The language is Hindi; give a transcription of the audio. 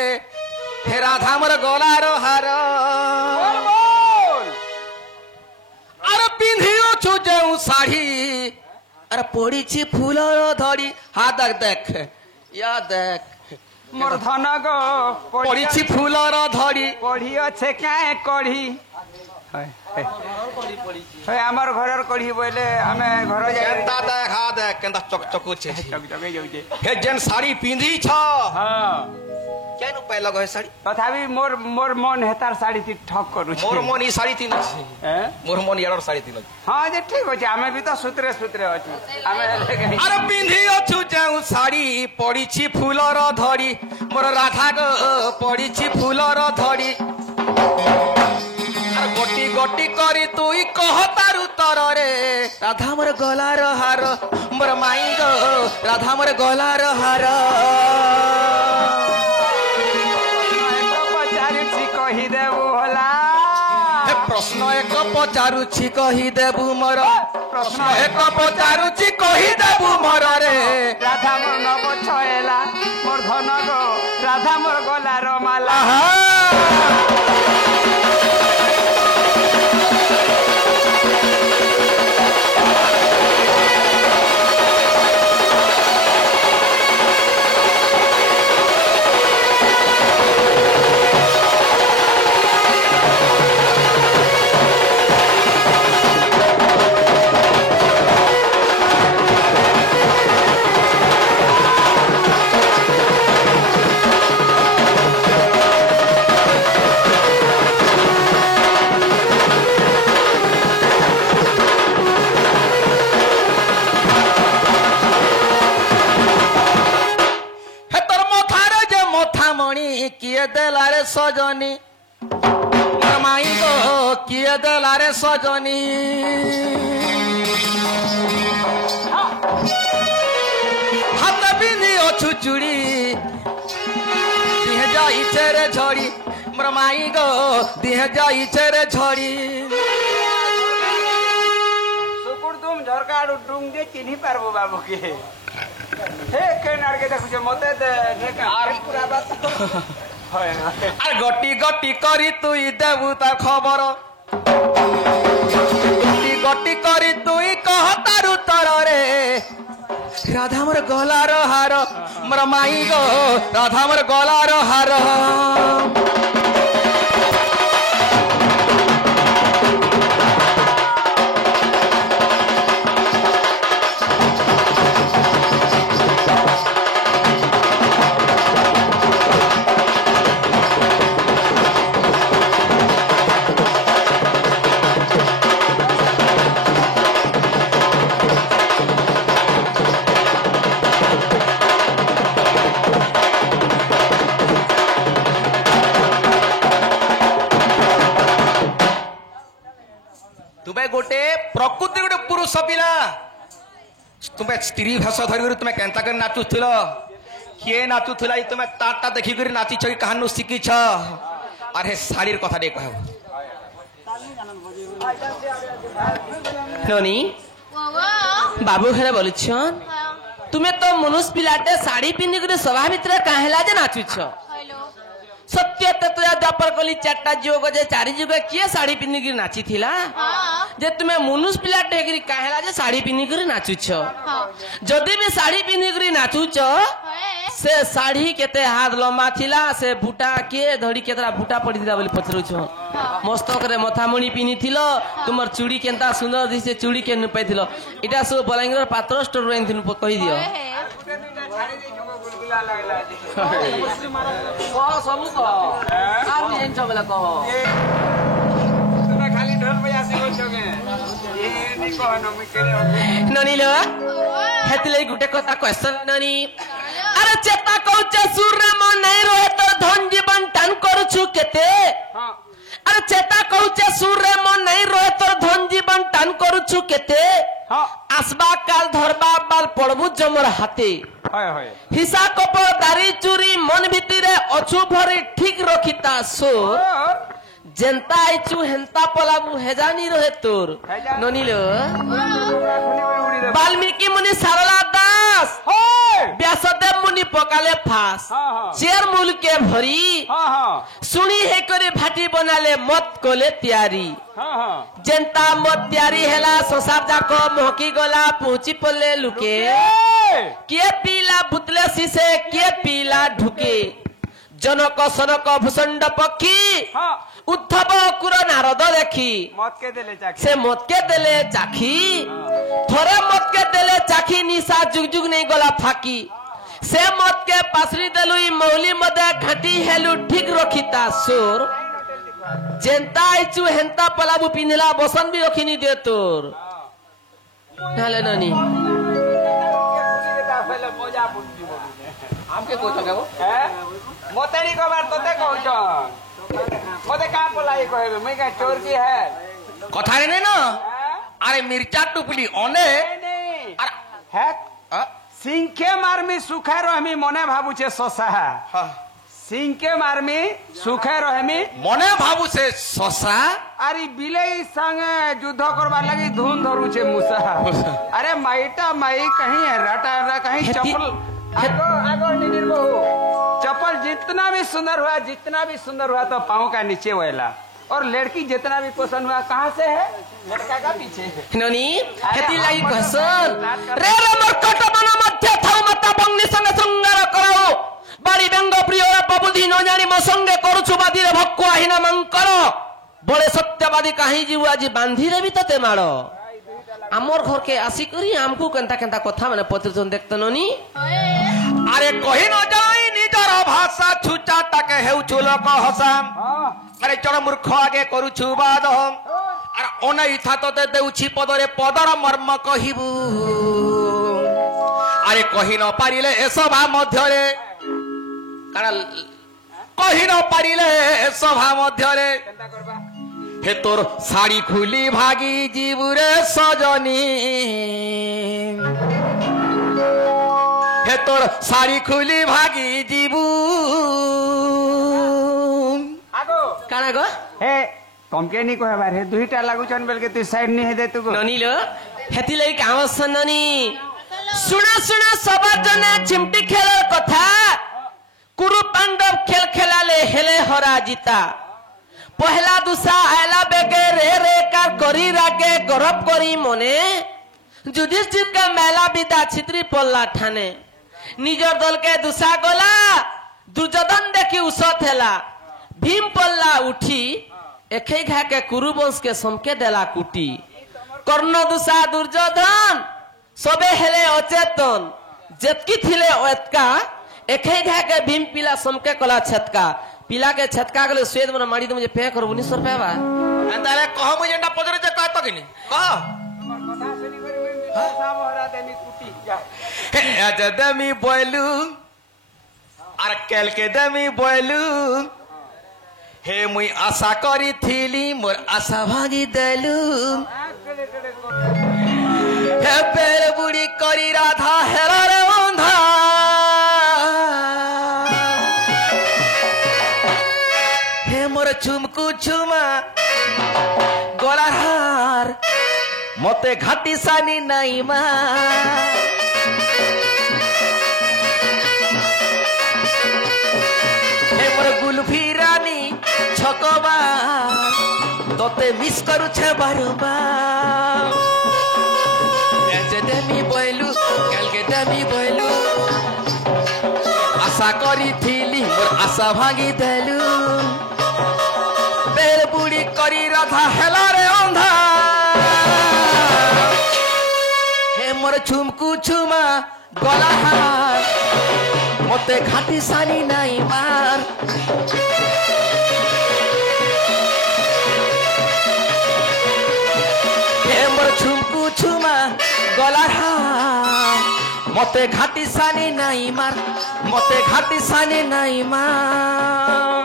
हे राधा मोर गलार हार अरे पिंधियो छु जेउ साड़ी अरे पड़ी फूलर धड़ी हा देख या देख मोर धन गो पड़ी फूलर धड़ी कढ़ी अच्छे क्या कढ़ी आमर घर कढ़ी बोले आमे घर केंता देख हा देख केंता चकचकु छे चकचके जाउछे हे जेन साड़ी पिंधी छ हां क्या नु पहला गए साड़ी तथापि मोर मोर मन हेतार साड़ी ती ठक करू मोर मन ई साड़ी तीन अछि मोर मन यार साड़ी तीन हां जे ठीक होचे आमे भी तो सूत्रे सूत्रे अछि आमे अरे पिंधी अछु जेउ साड़ी पड़ी छी फूलर धड़ी मोर राधा गो पड़ी छी फूलर धड़ी अरे गोटी गोटी करी तुई कह तारु तर रे राधा मोर गलार हार मोर माई गो राधा मोर गलार हार कही देबू होला प्रश्न एक पचारुछि कही देबू मोर प्रश्न एक पचारुछि कही देबू मोर रे राधा मोर नव छयला मोर धन गो राधा मोर गलार माला किए देलारे सजनी माई गो किए देलारे सजनी हाथ बिंदी अछु चूड़ी दिह जाइछे रे झड़ी मोर माई गो दिह जाइछे रे झड़ी सुकुर तुम झरकाडू डुंग दे चिन्ही पारबो बाबू के हे के नारके देखु मते दे आर पूरा बात আর গটি গটি করি তুই দেবু তার খবর গটি গটি করি তুই কহ তারু তরে রাধা মোর গলার হার মোর মাই গো রাধা মোর গলার হার गोटे प्रकृति गोटे पुरुष पिला तुम्हें स्त्री भाषा धर तुम्हें केन्ता कर नाचुल किए नाचुला तुम्हें ताटा देखिक नाचिछ कि कहानू शिखिछ अरे शाड़ी कथा कह ननी बाबू घरे बोलछन तुम्हें तो मनुष्य पिलाटे साड़ी पिंधिक सभा भितर कहला जे नाचुछ सत्य तत्व द्वापर कली चारटा जुग जे चारि जुग किए साड़ी पिंधिक नाची थिला जे तुम्हें मनुष्य पिलाटे कहला जे साड़ी पिंधिक नाचुछ जदि भी साड़ी पिंधिक नाचुछ से साड़ी केते हाथ लंबा थिला से बुटा के धड़ी केतरा बुटा पड़ी दिला बोली पचरुछ मस्तक रे मथामणी पिनी थिलो तुमर चूड़ी केंता सुंदर दिसे चूड़ी के न पाइथिलो इटा सब बलांगीर पात्र स्टोर रे एंथिन कहि दियो सब को आ भी एंचो बला कह तुमे खाली ढोल बजासी बोलछोगे ए नि कहनो मी करे ननीलो हेतले गुटे कथा क्वेश्चन ननी अरे चेता कहूचे सूर्य मन नहीं रहे तो धन जीवन टान करूछु केते हां अरे चेता कहूचे सूर्य मन नहीं रहे तो धन जीवन टान करूछु केते हां आसबा काल धरबा बाल पड़बु जमर हाथे हाय हाय हिसा कपड़ दारी चूरी मन भितरे अछु भरी ठीक रखिता सोर जेंता आइचु हेंता पलाबु हेजानी रहे तोर ननीलो वाल्मीकि मुनि सारला दास দাস হয় ব্যাসদেব মুনি পকালে ফাঁস হ্যাঁ, হ্যাঁ। চেয়ার মূল কে ভরি হ্যাঁ হ্যাঁ শুনি হে করে ভাটি বনালে মত কলে তিয়ারি হ্যাঁ হ্যাঁ যেন্তা মত তিয়ারি হেলা সংসার যাক মহকি গলা পৌঁছি পড়লে লুকে কিଏ ପିଲା ଭୁତଲେ ଶିଶେ କିଏ ପିଲା ଢୁକେ ଜନକ ସନକ ଭୂଷଣ୍ଡ ପକ୍ଷୀ হ্যাঁ ଉଦ୍ଧବ କୁର ନାରଦ ଦେଖି মত কে দিলে চাকরি ସେ ମତକେ ଦେଲେ ଚାଖି ଥରେ ମତକେ ଦେଲେ ଚାଖି ନିଶା ଯୁଗ ଯୁଗ ନେଇ ଗଲା ଫାକି ସେ ମତକେ ପାସରି ଦେଲୁ ଇ ମୌଲି ମଦେ ଘାଟି ହେଲୁ ଠିକ ରଖି ତା ସୁର ଯେନ୍ତା ଆଇଛୁ ହେନ୍ତା ପଲାବୁ ପିନ୍ଧିଲା ବସନ ବି ରଖିନି ଦେ ତୋର ହେଲେ ନନି মজা বুদ্ধি বলুনে আমকে কইছ কেবো হ্যাঁ মতেরি কবার তোতে কইছ মতে কা পলাই কইবে মই কা চোর কি হ্যাঁ কথারে নেই না হ্যাঁ আরে মির্চা টুপলি অনে নেই আর হ্যাঁ আ, সিংকে মারমি সুখে রহমি মনে ভাবুছে শশা হ্যাঁ। সিংকে মারমি সুখে রহমি মনে ভাবুছে শশা আরে বিলেই সঙ্গে যুদ্ধ করবার লাগি ধুন ধরুছে মুসা अरे माईटा माई कहीं है रटा कहीं हेती- चप्पल आगो आगो निगिर बहू चप्पल जितना भी सुंदर हुआ तो पाँव का नीचे वेला और लड़की जितना भी पसंद हुआ कहाँ से है लड़का का पीछे है ननी हेती लागि कहसन रे रे मर्कट मन मध्य थाउ मता बंगनी संगे शृंगार कराओ बाड़ी व्यंग प्रिय प्रबुद्धि न जानी म संगे करूछु बादी रे भक्कु आहिना मंकर बड़े सत्यवादी काहे जीव आज बांधी रे भी तते मारो আমর ঘরকে আসি করি আমকু কেনতা কেনতা কথা মানে পত্রজন দেখতে ননি আরে কহি ন যাই নিজর ভাষা ছুচাটাকে হেউছু লোক হসাম हाँ আরে চড় মূর্খ আগে করুছু বাদ আর অনাইথা তোতে দেউছি পদরে পদর মর্ম কহিবু আরে কহি ন পারিলে এ সভা মধ্যরে কারণ কহি ন পারিলে এ সভা মধ্যরে केंता करबा হে তোর শাড়ি খুলি ভাগি জীবুরে সজনী হে তোর শাড়ি খুলি ভাগি জীবু आगो কানা গো हे कमके नहीं कहे बारे दुईटा लागुचन बेल के तू साइड नहीं है दे तू ননিল হেতি লাগি কাম সননি শুনা শুনা সবার জন্য চিমটি খেলার কথা কুরু পাণ্ডব খেল খেলালে হেলে হরা জিতা পহলা দুসা আয়লা বেগে রে রে কার করি রাগে গরব করি মনে যুধিষ্ঠির কে মেলা বিদা ছিত্রি পল্লা ঠানে নিজর দলকে দুসা গলা দুর্যোধন দেখি উসত হেলা ভীম পল্লা উঠি এখেই ঘাকে কুরুবংশ কে সমকে দেলা কুটি কর্ণ দুসা দুর্যোধন সবে হেলে অচেতন যেতকি থিলে ওতকা এখেই ঘাকে ভীম পিলা সমকে কলা ছতকা পিলা के छटका गले स्वेद मन मारी तुम जे पे करो 1900 रुपया बा তাহলে কহ মুই যেটা পদরে যে কয় তো কিনি কহ कथा सुनी करी मैं साब हरा देनी कुटी जा হে আজ দমি বয়লু আর কেলকে দমি বয়লু হে মুই আশা করিথিলি মোর আশা ভাঙি দেলু হে বেল বুড়ি করি রাধা হেরার বন্ধা হে মোর চুমকু চুমা গলার হার মতে ঘাটি সানি নাই মা হে মোর গুলফি রানী ছকবার তোতে মিস করুছে বারবার এজে দেমি বইলু কালকে দেমি বইলু আশা করিথিলি মোর আশা ভাঙি দেলু বেল বুড়ি করি রাধা হেলারে অন্ধা হে মোর ঝুমকু ঝুমা গলা হার মতে ঘাটি সানি নাই মার হে মোর ঝুমকু ঝুমা গলা হার মতে ঘাটি সানি নাই মার মতে ঘাটি সানি নাই মার